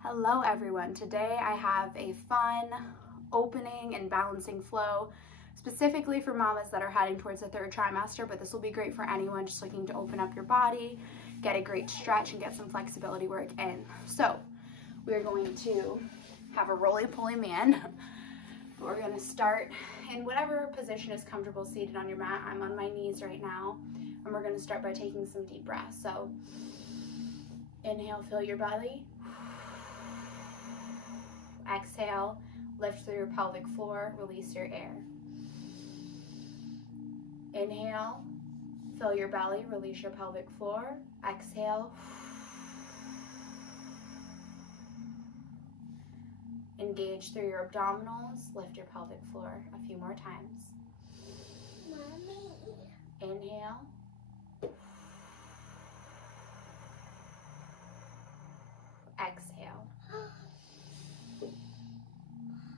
Hello everyone. Today I have a fun opening and balancing flow specifically for mamas that are heading towards the third trimester, but this will be great for anyone just looking to open up your body, get a great stretch, and get some flexibility work in. So we're going to have a roly-poly man. We're going to start in whatever position is comfortable seated on your mat. I'm on my knees right now, and we're going to start by taking some deep breaths. So inhale, fill your belly. Exhale, lift through your pelvic floor, release your air. Inhale, fill your belly, release your pelvic floor. Exhale. Engage through your abdominals, lift your pelvic floor a few more times. Mommy. Inhale. Exhale.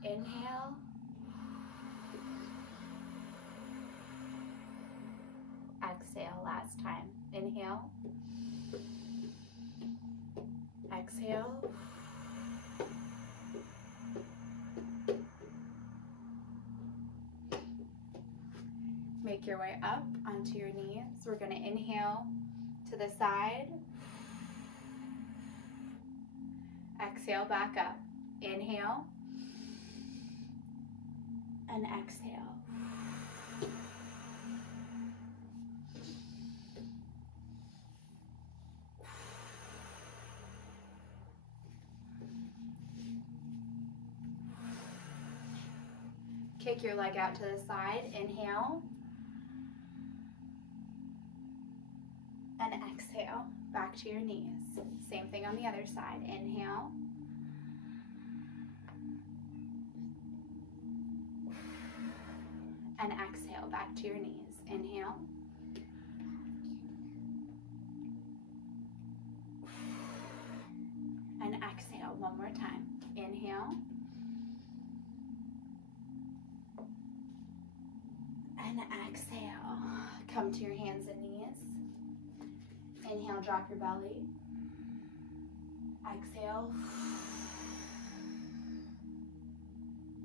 Inhale. Exhale, last time. Inhale. Exhale. Make your way up onto your knees. We're going to inhale to the side. Exhale, back up. Inhale. And exhale. Kick your leg out to the side. Inhale. And exhale. Back to your knees. Same thing on the other side. Inhale. And exhale, back to your knees. Inhale. And exhale one more time. Inhale. And exhale. Come to your hands and knees. Inhale, drop your belly. Exhale.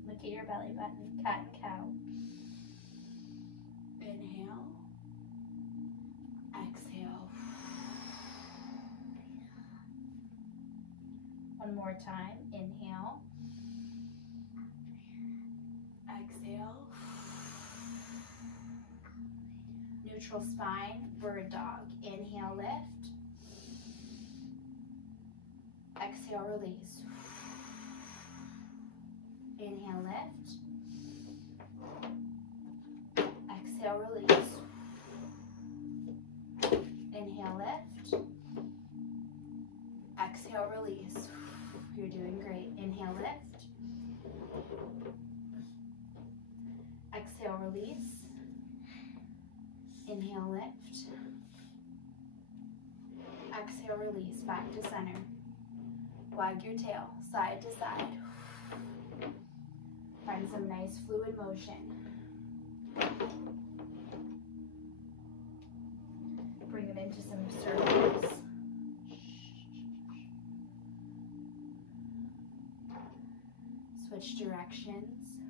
Look at your belly button, cat and cow. Inhale. Exhale. One more time. Inhale. Exhale. Neutral spine, bird dog. Inhale, lift. Exhale, release. Inhale, lift. Exhale, release. Inhale, lift. Exhale, release. You're doing great. Inhale, lift. Exhale, release. Inhale, lift. Exhale, release. Back to center. Wag your tail, side to side. Find some nice fluid motion. Bring it into some circles. Switch directions.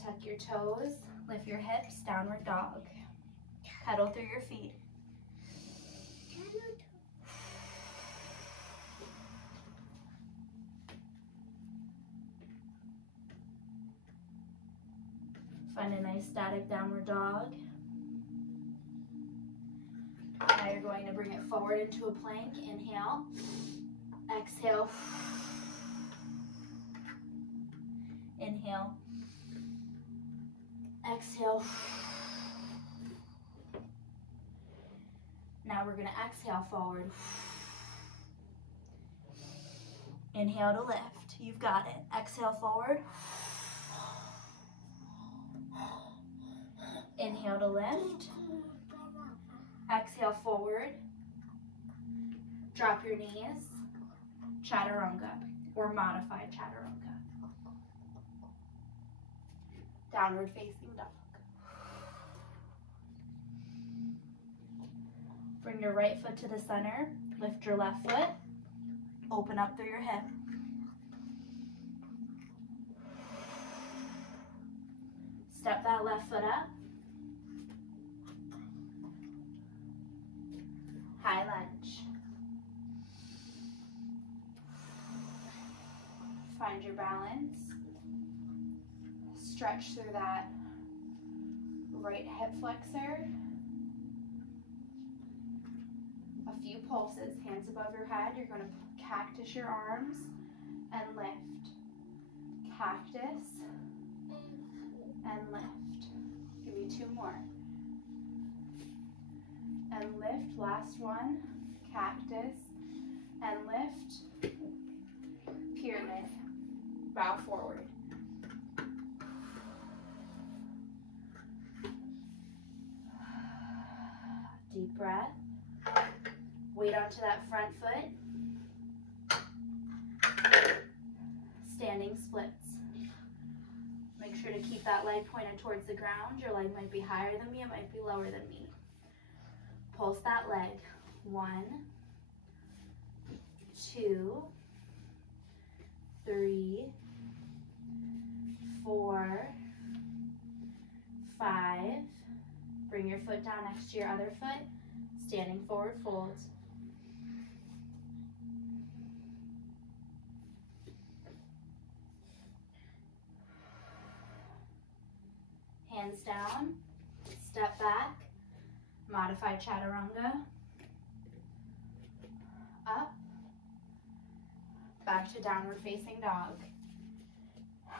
Tuck your toes, lift your hips, downward dog. Pedal through your feet. Find a nice static downward dog. Now you're going to bring it forward into a plank. Inhale. Exhale. Inhale. Exhale. Now we're going to exhale forward. Inhale to lift. You've got it. Exhale forward. Inhale to lift. Exhale forward. Drop your knees. Chaturanga or modified chaturanga. Downward facing dog. Bring your right foot to the center. Lift your left foot. Open up through your hip. Step that left foot up. High lunge. Find your balance. Stretch through that right hip flexor. A few pulses, hands above your head. You're going to cactus your arms and lift. Cactus and lift. Give me 2 more. And lift, last one. Cactus and lift. Pyramid. Bow forward. Deep breath. Weight onto that front foot. Standing splits. Make sure to keep that leg pointed towards the ground. Your leg might be higher than me, it might be lower than me. Pulse that leg. 1, 2, 3, 4, 5. Bring your foot down next to your other foot. Standing forward fold. Hands down, step back, modified chaturanga, up, back to downward facing dog.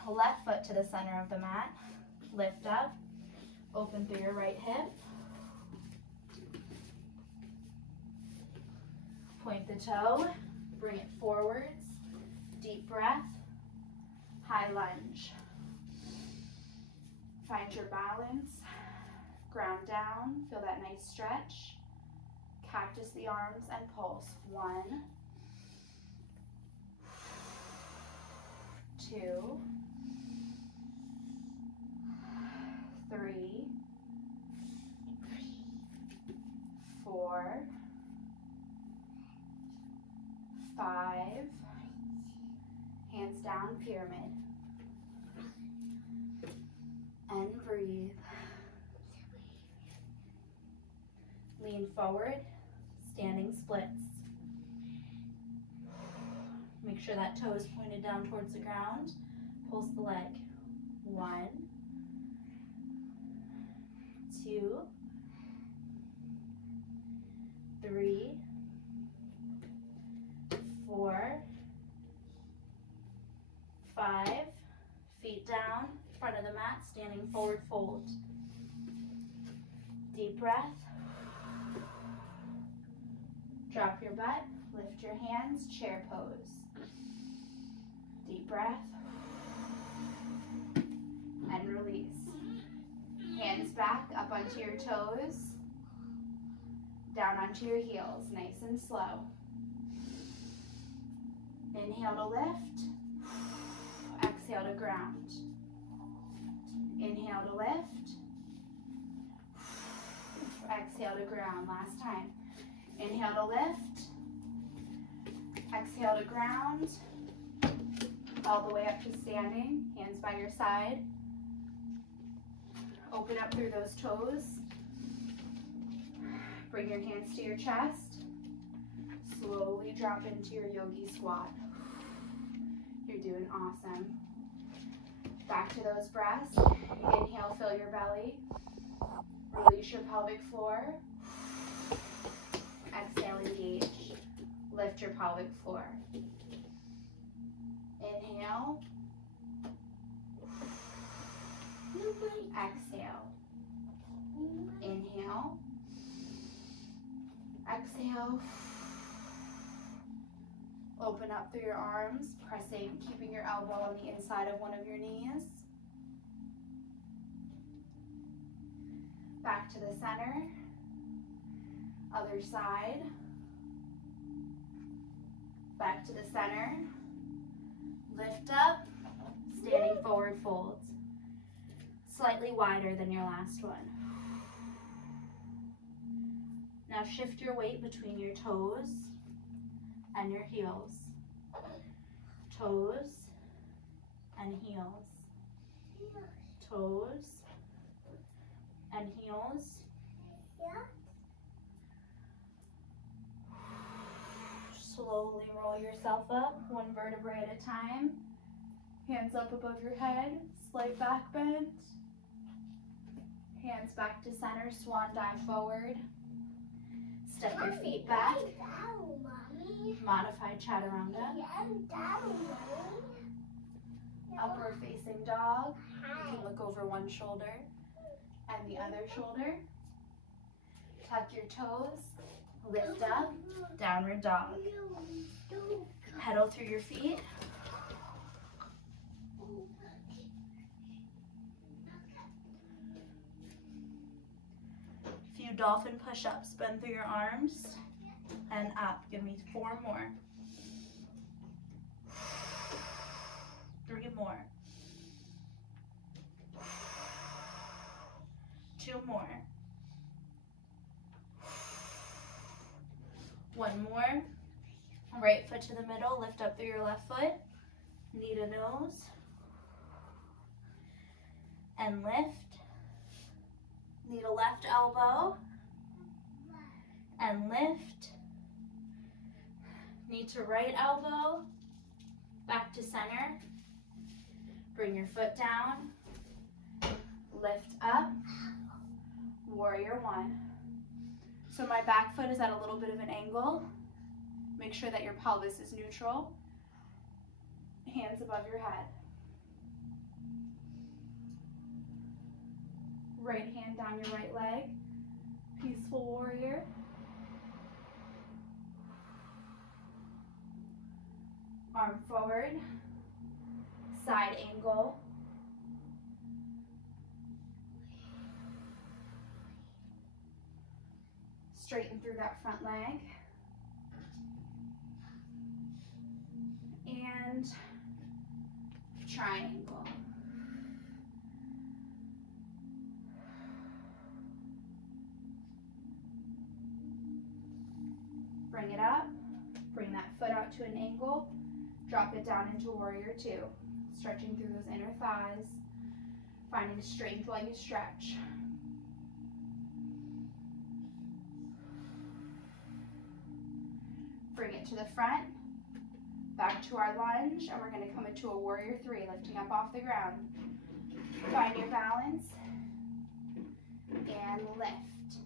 Left foot to the center of the mat, lift up, open through your right hip, point the toe, bring it forwards, deep breath, high lunge. Find your balance, ground down, feel that nice stretch. Cactus the arms and pulse. 1, 2, 3, 4, 5. Hands down, pyramid. And breathe. Lean forward, standing splits. Make sure that toe is pointed down towards the ground. Pulse the leg. 1, 2, 3, 4, 5. Feet down, front of the mat, standing forward fold. Deep breath. Drop your butt, lift your hands, chair pose. Deep breath. And release. Hands back, up onto your toes. Down onto your heels, nice and slow. Inhale to lift. Exhale to ground. Inhale to lift. Exhale to ground. Last time. Inhale to lift. Exhale to ground. All the way up to standing. Hands by your side. Open up through those toes. Bring your hands to your chest. Slowly drop into your yogi squat. You're doing awesome. Back to those breaths. Inhale, fill your belly. Release your pelvic floor. Exhale, engage. Lift your pelvic floor. Inhale. Exhale. Inhale. Exhale. Open up through your arms, pressing, keeping your elbow on the inside of one of your knees. Back to the center. Other side. Back to the center. Lift up, standing forward fold. Slightly wider than your last one. Now shift your weight between your toes and your heels. Toes and heels. Toes and heels. Slowly roll yourself up, one vertebrae at a time. Hands up above your head, slight back bend. Hands back to center, swan dive forward. Step your feet back. Modified chaturanga. Upward facing dog. You can look over one shoulder and the other shoulder. Tuck your toes. Lift up. Downward dog. Pedal through your feet. Few dolphin push-ups. Bend through your arms and up. Give me 4 more. 3 more. 2 more. 1 more. Right foot to the middle, lift up through your left foot. Knee to nose. And lift. Knee to left elbow. And lift. Knee to right elbow. Back to center. Bring your foot down. Lift up. Warrior 1. So my back foot is at a little bit of an angle. Make sure that your pelvis is neutral. Hands above your head. Right hand down your right leg. Peaceful warrior. Arm forward. Side angle. Straighten through that front leg. And triangle. Bring it up. Bring that foot out to an angle. Drop it down into warrior 2. Stretching through those inner thighs. Finding strength while you stretch. Bring it to the front, back to our lunge, and we're going to come into a warrior 3, lifting up off the ground. Find your balance, and lift.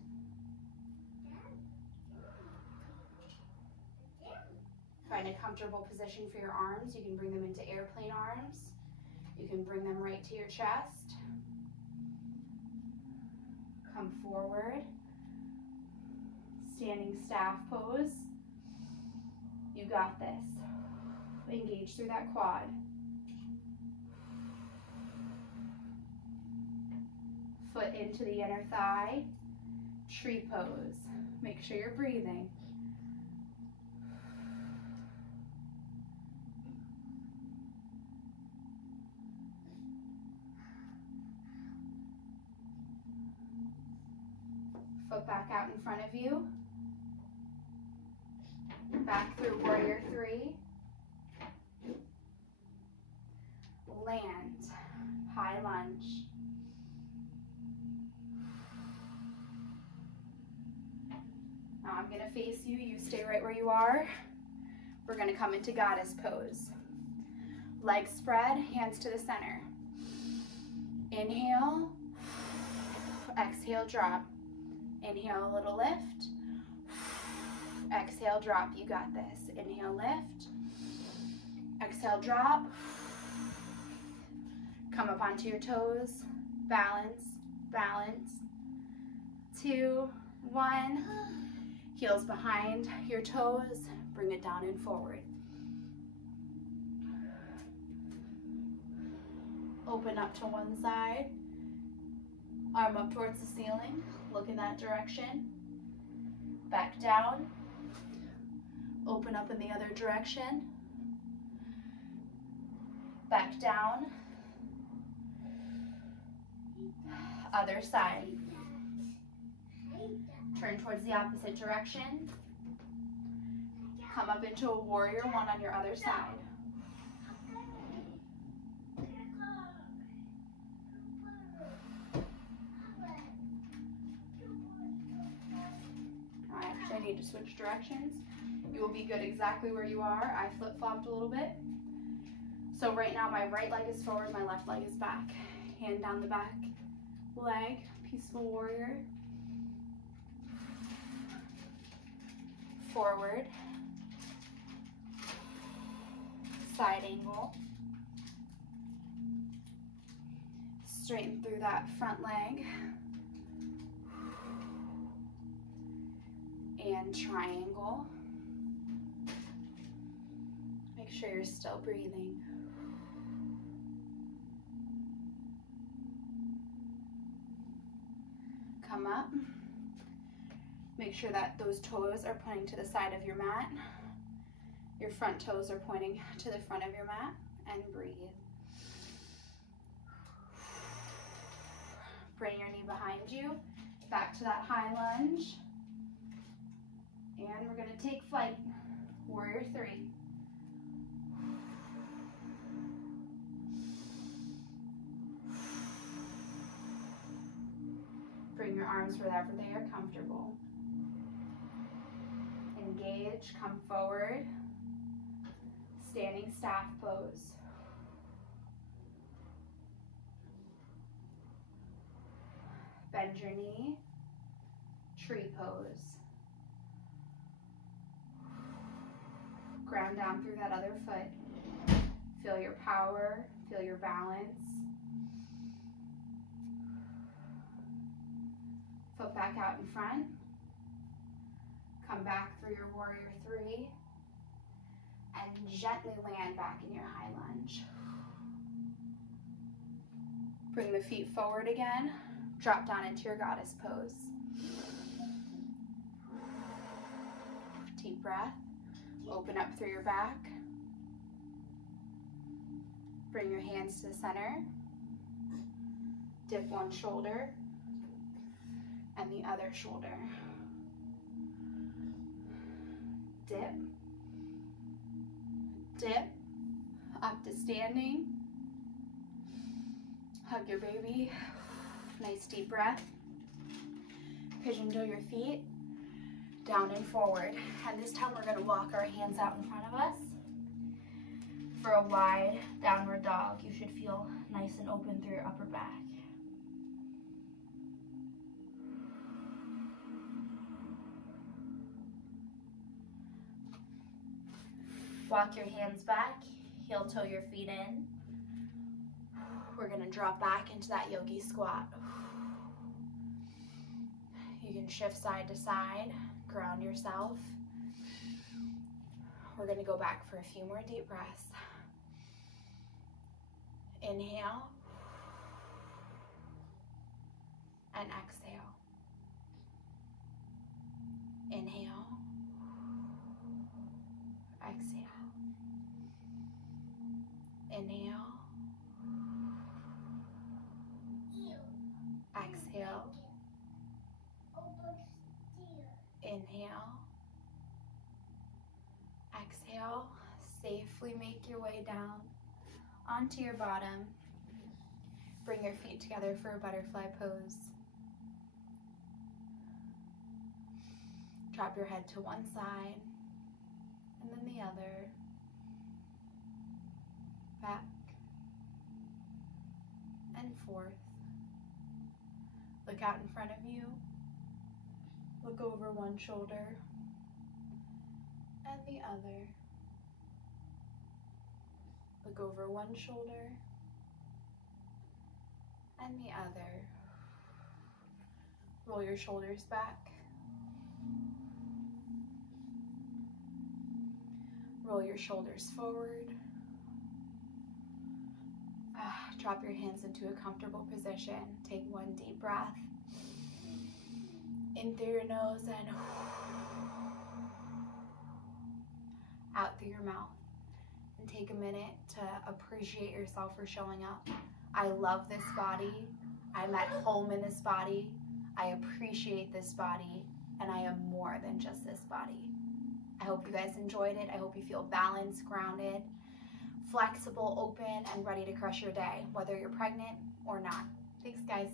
Find a comfortable position for your arms. You can bring them into airplane arms. You can bring them right to your chest. Come forward. Standing staff pose. You got this. Engage through that quad. Foot into the inner thigh. Tree pose. Make sure you're breathing. Foot back out in front of you. Back through warrior 3. Land. High lunge. Now I'm going to face you. You stay right where you are. We're going to come into goddess pose. Legs spread, hands to the center. Inhale. Exhale, drop. Inhale, a little lift. Exhale, drop. You got this. Inhale, lift. Exhale, drop. Come up onto your toes. Balance, balance. 2, 1. Heels behind your toes. Bring it down and forward. Open up to one side. Arm up towards the ceiling. Look in that direction. Back down. Open up in the other direction. Back down. Other side. Turn towards the opposite direction. Come up into a warrior one on your other side. Actually, I need to switch directions. You will be good exactly where you are. I flip-flopped a little bit. So right now my right leg is forward, my left leg is back. Hand down the back leg, peaceful warrior. Forward. Side angle. Straighten through that front leg. And triangle. Make sure you're still breathing. Come up. Make sure that those toes are pointing to the side of your mat. Your front toes are pointing to the front of your mat, and breathe. Bring your knee behind you, back to that high lunge. And we're gonna take flight, warrior three. Bring your arms wherever they are comfortable. Engage, come forward. Standing staff pose. Bend your knee, tree pose. Ground down through that other foot. Feel your power, feel your balance. Foot back out in front. Come back through your warrior three. And gently land back in your high lunge. Bring the feet forward again. Drop down into your goddess pose. Deep breath. Open up through your back. Bring your hands to the center. Dip one shoulder and the other shoulder. Dip. Dip. Up to standing. Hug your baby. Nice deep breath. Pigeon toe your feet. Down and forward. And this time we're going to walk our hands out in front of us for a wide downward dog. You should feel nice and open through your upper back. Walk your hands back, heel toe your feet in. We're going to drop back into that yogi squat. You can shift side to side, ground yourself. We're going to go back for a few more deep breaths. Inhale and exhale. Inhale, exhale. Inhale, exhale, inhale, exhale. Safely make your way down onto your bottom. Bring your feet together for a butterfly pose. Drop your head to one side and then the other. Back and forth. Look out in front of you. Look over one shoulder and the other. Look over one shoulder and the other. Roll your shoulders back. Roll your shoulders forward. Drop your hands into a comfortable position. Take one deep breath. In through your nose and out through your mouth. And take a minute to appreciate yourself for showing up. I love this body. I'm at home in this body. I appreciate this body. and I am more than just this body. I hope you guys enjoyed it. I hope you feel balanced, grounded, flexible, open, and ready to crush your day, whether you're pregnant or not. Thanks, guys.